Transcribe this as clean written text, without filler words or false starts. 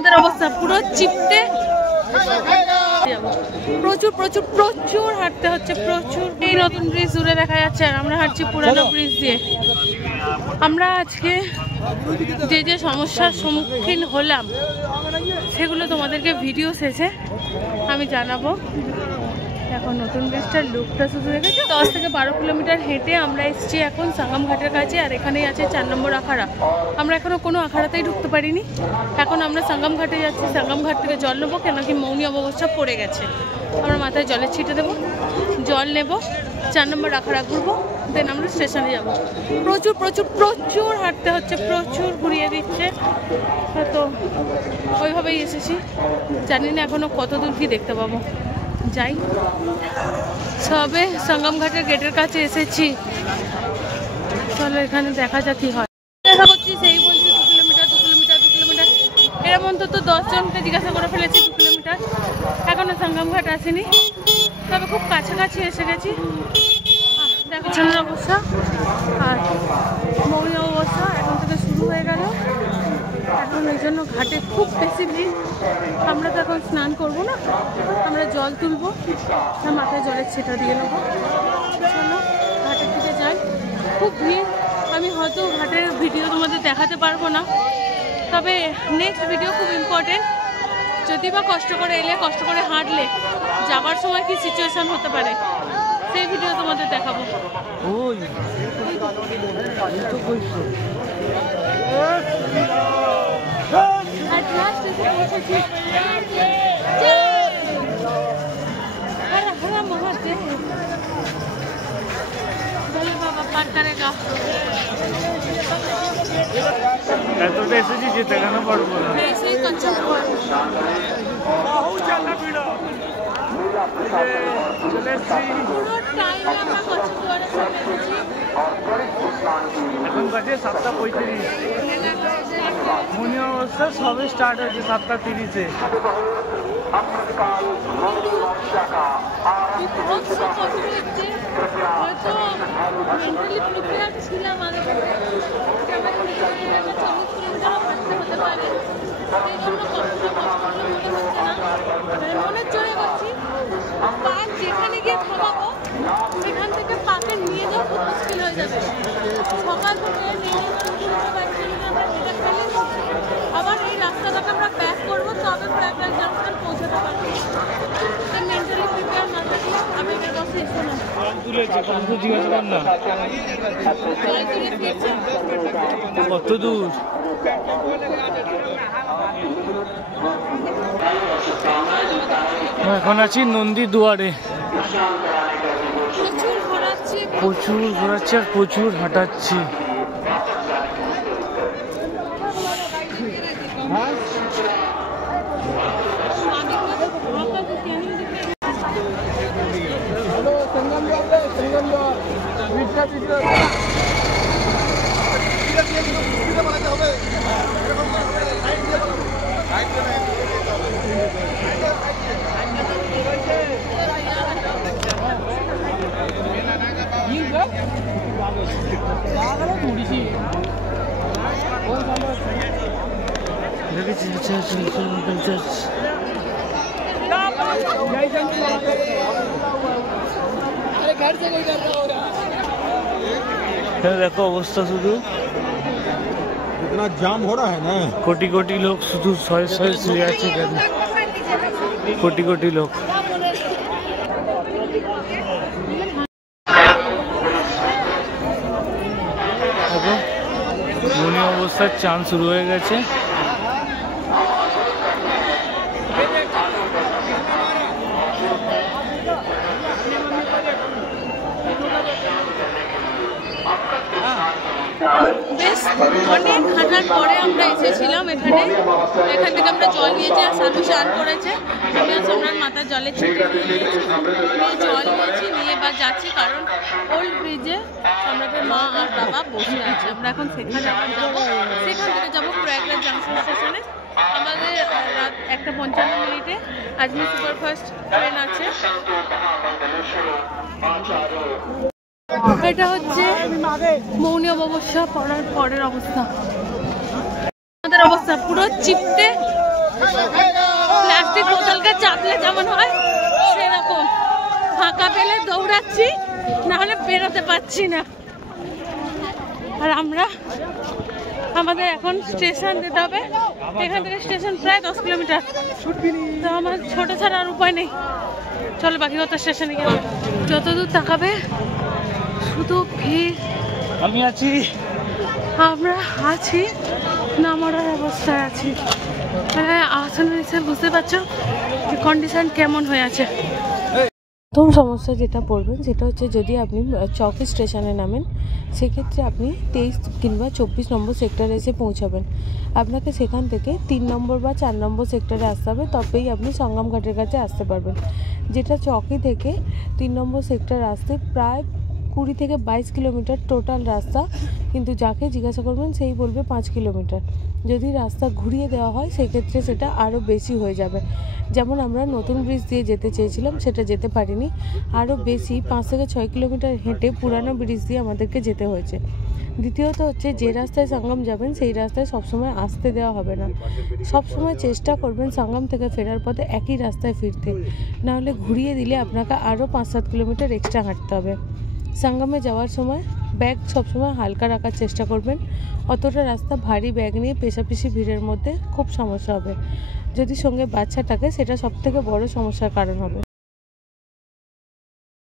আমাদের অবস্থা পুরো চিপতে প্রচুর প্রচুর প্রচুর হাঁটতে হচ্ছে, প্রচুর। এই নতুন ব্রিজ দূরে দেখা যাচ্ছে আর আমরা হাঁটছি পুরানো ব্রিজ দিয়ে। আমরা আজকে যে যে সমস্যার সম্মুখীন হলাম সেগুলো তোমাদেরকে ভিডিও শেষে আমি জানাবো। এখন নতুন ব্রিজটার লুকটা শুধু দেখেছো। 10 থেকে 12 কিলোমিটার হেঁটে আমরা এসেছি এখন সাঙ্গাম ঘাটের কাছে, আর এখানেই আছে 4 নম্বর আখাড়া। আমরা এখনো কোনো আখাড়াতেই ঢুকতে পারিনি। এখন আমরা সাঙ্গাম ঘাটে যাচ্ছি, সাঙ্গাম ঘাট থেকে জল নেবো, কেন কি মৌনী অমাবস্যা পড়ে গেছে। আমরা মাথায় জলের ছিটে দেবো, জল নেব, 4 নম্বর আখাড়া ঘুরবো, দেন আমরা স্টেশনে যাব। প্রচুর প্রচুর প্রচুর হাঁটতে হচ্ছে, প্রচুর ঘুরিয়ে দিচ্ছে, তো ওইভাবেই এসেছি। জানি না এখনো কত দূর কি দেখতে পাবো। যাই, সবে সঙ্গম ঘাটের গেটের কাছে এসেছি, চলো এখানে দেখা যাক কি হয়। দেখা করছি, সেই বলছি 2 কিলোমিটার 2 কিলোমিটার 2 কিলোমিটার, এরকম অন্তত 10 জনকে জিজ্ঞাসা করে ফেলেছি 2 কিলোমিটার। এখনো সঙ্গম ঘাট আসেনি, তবে খুব কাছাকাছি এসে গেছি। দেখো অবস্থা আর মৌনী অবস্থা এখন থেকে শুরু হয়ে গেল। এখন এই জন্য ঘাটে খুব বেশি ভিড়। আমরা তো এখন স্নান করবো না, আমরা জল তুলবো, মাথায় জলের ছিটা দিয়ে নেবো। চলো ঘাটের দিকে যাই, খুব ভিড়। আমি হয়তো ঘাটের ভিডিও তোমাদের দেখাতে পারবো না, তবে নেক্সট ভিডিও খুব ইম্পর্টেন্ট। যদি বা কষ্ট করে এলে, কষ্ট করে হাঁটলে যাবার সময় কি সিচুয়েশন হতে পারে সেই ভিডিও তোমাদের দেখাবো। এতটা এসেছি যেতে কেন পারবো না। এখন বাজে 7:35। মৌনী অমাবস্যা সবে স্টার্ট হয়েছে 7:30-এ। যেখানে গিয়ে থামাবো সেখান থেকে পাকে নিয়ে যাওয়া খুব মুশকিল হয়ে যাবে। সকাল থেকে আবার এই রাস্তাটাকে আমরা ব্যাক করবো, তবে প্রয়াগরাজ জাংশন পৌঁছাতে পারবো। মেন্টালি প্রিপেয়ার না থাকলে আমি এদের কাছে এসে না কত দূর। এখন আছি নন্দী দুয়ারে। প্রচুর ঘোরাচ্ছি আর প্রচুর হাঁটাচ্ছি। देखो अवस्था शुद्ध इतना जाम हो रहा है ना। कोटि कोटि लोग शुद्ध सौ कोटि कोटि लोग। মৌনী অবস্থার চান শুরু হয়ে গেছে। বেশ অনেক হাঁটার পরে আমরা এসেছিলাম এখানে। এখান থেকে আমরা জল নিয়েছি আর সাধু স্নান করেছে। আমি আর সোমনাথ মাথার জলে ছিটে নিয়ে জল নিয়েছি, নিয়ে এবার যাচ্ছি, কারণ ওল্ড ব্রিজে সম্রাটের মা আর বাবা বসে আছে। আমরা এখন সেখানে যাবো, সেখান থেকে যাবো প্রয়াগরাজ জাংশন স্টেশনে। আমাদের রাত 1:55 আজমির সুপারফাস্ট ট্রেন আছে। এটা হচ্ছে মৌনী অমাবস্যা পড়ার পরের অবস্থা। আমাদের অবস্থা পুরো চিপতে হালকা চাপলে যেমন হয় সেরকম ফাঁকা পেলে দৌড়াচ্ছি, না হলে বেরোতে পারছি না। আর আমাদের এখন স্টেশন যেতে হবে, এখান থেকে স্টেশন প্রায় 10 কিলোমিটার। তো আমার ছোট ছাড়া আর উপায় নেই, চলো বাকি কথা স্টেশনে গিয়ে। যতদূর তাকাবে শুধু ভিড়। আমি আছি, আমরা আছি নামরার অবস্থায় আছি। আসলে স্যার বুঝতে পারছো কন্ডিশন কেমন হয়ে আছে। প্রথম সমস্যা যেটা পড়বেন সেটা হচ্ছে যদি আপনি চৌকি স্টেশনে নামেন, সেক্ষেত্রে আপনি 23 কিংবা 24 নম্বর সেক্টরে এসে পৌঁছাবেন। আপনাকে সেখান থেকে 3 নম্বর বা 4 নম্বর সেক্টরে আসতে হবে, তবেই আপনি সঙ্গম ঘাটের কাছে আসতে পারবেন। যেটা চৌকি থেকে 3 নম্বর সেক্টর আসতে প্রায় 20 থেকে 22 কিলোমিটার টোটাল রাস্তা, কিন্তু যাকে জিজ্ঞাসা করবেন সেই বলবে 5 কিলোমিটার। যদি রাস্তা ঘুরিয়ে দেওয়া হয় সেক্ষেত্রে সেটা আরও বেশি হয়ে যাবে। যেমন আমরা নতুন ব্রিজ দিয়ে যেতে চেয়েছিলাম, সেটা যেতে পারিনি, আরও বেশি 5 থেকে 6 কিলোমিটার হেঁটে পুরানো ব্রিজ দিয়ে আমাদেরকে যেতে হয়েছে। দ্বিতীয়ত হচ্ছে যে রাস্তায় সঙ্গম যাবেন সেই রাস্তায় সবসময় আসতে দেওয়া হবে না। সবসময় চেষ্টা করবেন সঙ্গম থেকে ফেরার পথে একই রাস্তায় ফিরতে, নাহলে ঘুরিয়ে দিলে আপনাকে আরও 5-7 কিলোমিটার এক্সট্রা হাঁটতে হবে। সঙ্গমে যাওয়ার সময় ব্যাগ সবসময় হালকা রাখার চেষ্টা করবেন। অতটা রাস্তা ভারী ব্যাগ নিয়ে পেশাপিশি ভিড়ের মধ্যে খুব সমস্যা হবে। যদি সঙ্গে বাচ্চা থাকে সেটা সবথেকে বড় সমস্যার কারণ হবে।